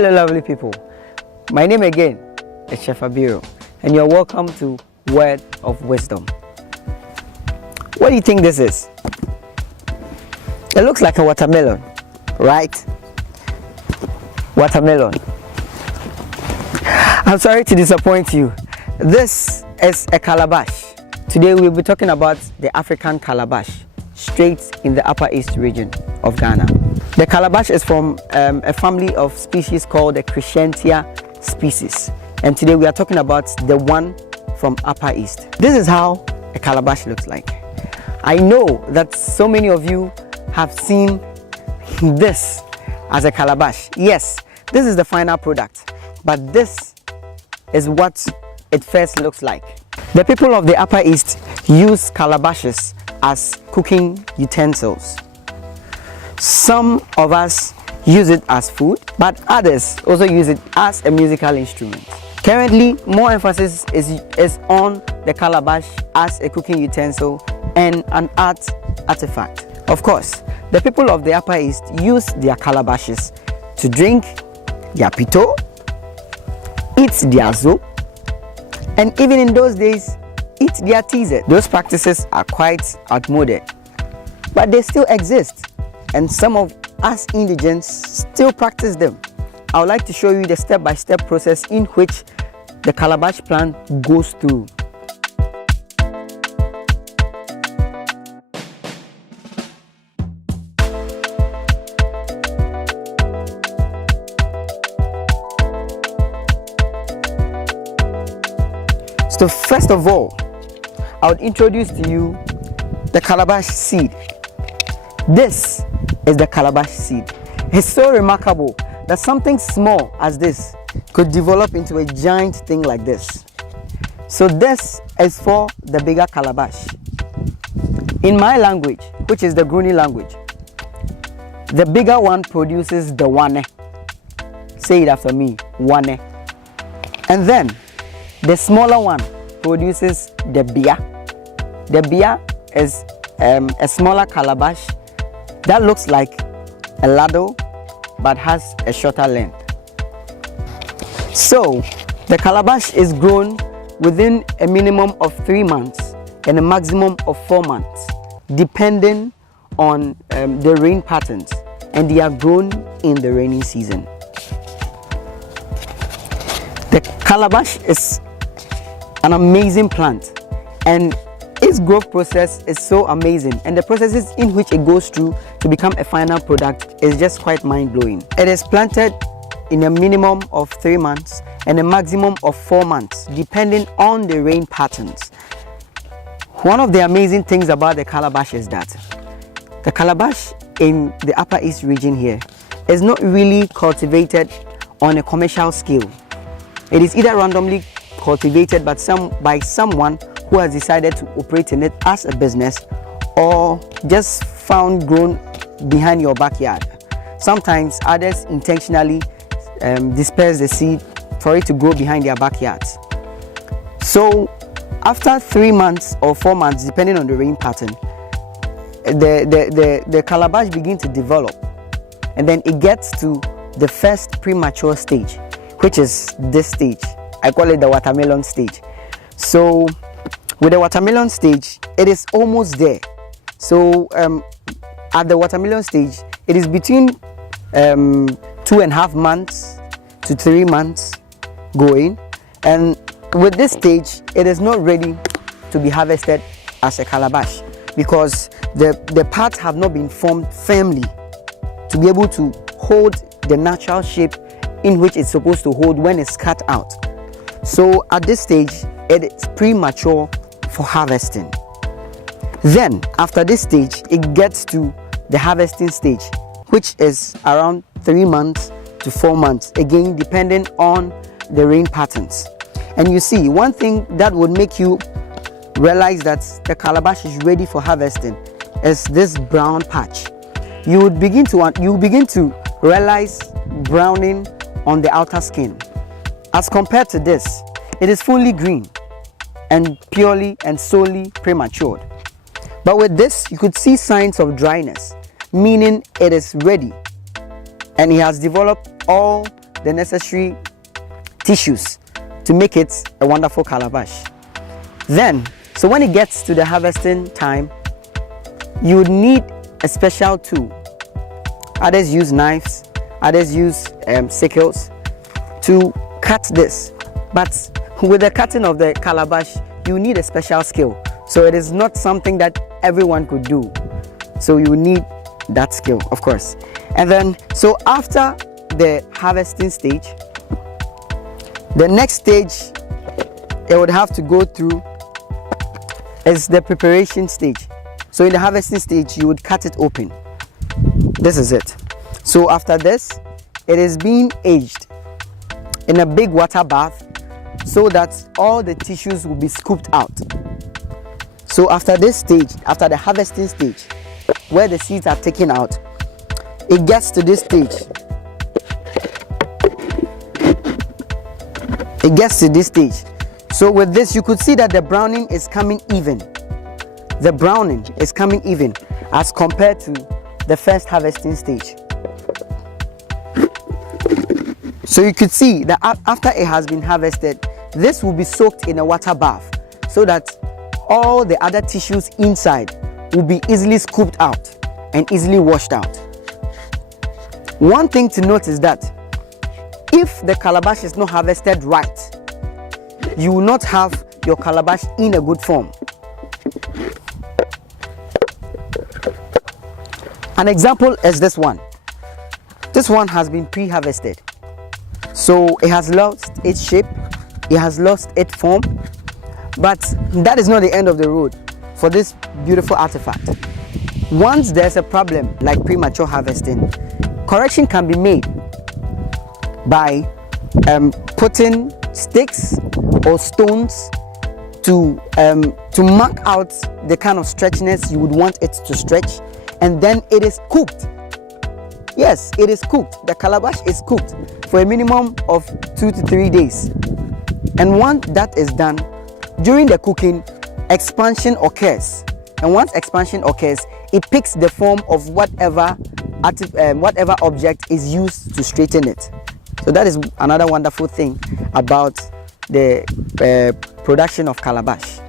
Hello lovely people, my name again is Chef Abiro and you're welcome to Word of Wisdom. What do you think this is? It looks like a watermelon, right? Watermelon. I'm sorry to disappoint you. This is a calabash. Today we'll be talking about the African calabash, straight in the Upper East region of Ghana. The calabash is from a family of species called the Crescentia species. And today we are talking about the one from Upper East. This is how a calabash looks like. I know that so many of you have seen this as a calabash. Yes, this is the final product, but this is what it first looks like. The people of the Upper East use calabashes as cooking utensils. Some of us use it as food, but others also use it as a musical instrument. Currently, more emphasis is on the calabash as a cooking utensil and an art artifact. Of course, the people of the Upper East use their calabashes to drink their pito, eat their zo, and even in those days, eat their teaser. Those practices are quite outmoded, but they still exist, and some of us indigents still practice them. I would like to show you the step-by-step process in which the calabash plant goes through. So first of all, I would introduce to you the calabash seed. This is the calabash seed. It's so remarkable that something small as this could develop into a giant thing like this. So this is for the bigger calabash. In my language, which is the Gruni language, the bigger one produces the wane. Say it after me, wane. And then the smaller one produces the bia. The bia is a smaller calabash that looks like a ladle but has a shorter length. So the calabash is grown within a minimum of 3 months and a maximum of 4 months, depending on the rain patterns, and they are grown in the rainy season. The calabash is an amazing plant, and its growth process is so amazing, and the processes in which it goes through to become a final product is just quite mind-blowing. It is planted in a minimum of 3 months and a maximum of 4 months, depending on the rain patterns. One of the amazing things about the calabash is that the calabash in the Upper East region here is not really cultivated on a commercial scale. It is either randomly cultivated by someone who has decided to operate in it as a business, or just found grown behind your backyard. Sometimes others intentionally disperse the seed for it to grow behind their backyards. So after 3 months or 4 months, depending on the rain pattern, the calabash begins to develop, and then it gets to the first premature stage, which is this stage. I call it the watermelon stage. So with the watermelon stage, it is almost there. So at the watermelon stage, it is between 2.5 months to 3 months going, and with this stage, it is not ready to be harvested as a calabash because the parts have not been formed firmly to be able to hold the natural shape in which it's supposed to hold when it's cut out. So at this stage, it is premature for harvesting. Then after this stage, it gets to the harvesting stage, which is around 3 months to 4 months, again depending on the rain patterns. And you see, one thing that would make you realize that the calabash is ready for harvesting is this brown patch. You will begin to realize browning on the outer skin. As compared to this, it is fully green and purely and solely prematured. But with this, you could see signs of dryness, meaning it is ready, and it has developed all the necessary tissues to make it a wonderful calabash. Then, so when it gets to the harvesting time, you would need a special tool. Others use knives, others use sickles to cut this. But with the cutting of the calabash, you need a special skill. So it is not something that everyone could do. So you need that skill, of course. And then, so after the harvesting stage, the next stage it would have to go through is the preparation stage. So in the harvesting stage, you would cut it open. This is it. So after this, it is being aged in a big water bath so that all the tissues will be scooped out. So after this stage, after the harvesting stage, where the seeds are taken out, it gets to this stage. It gets to this stage. So with this, you could see that the browning is coming even. The browning is coming even as compared to the first harvesting stage. So you could see that after it has been harvested, this will be soaked in a water bath so that all the other tissues inside will be easily scooped out and easily washed out. One thing to note is that if the calabash is not harvested right, you will not have your calabash in a good form. An example is this one. This one has been pre-harvested. So it has lost its shape, it has lost its form, but that is not the end of the road for this beautiful artifact. Once there's a problem like premature harvesting, correction can be made by putting sticks or stones to mark out the kind of stretchiness you would want it to stretch, and then it is cooked. Yes, it is cooked. The calabash is cooked for a minimum of 2 to 3 days. And once that is done, during the cooking, expansion occurs. And once expansion occurs, it picks the form of whatever object is used to straighten it. So that is another wonderful thing about the production of calabash.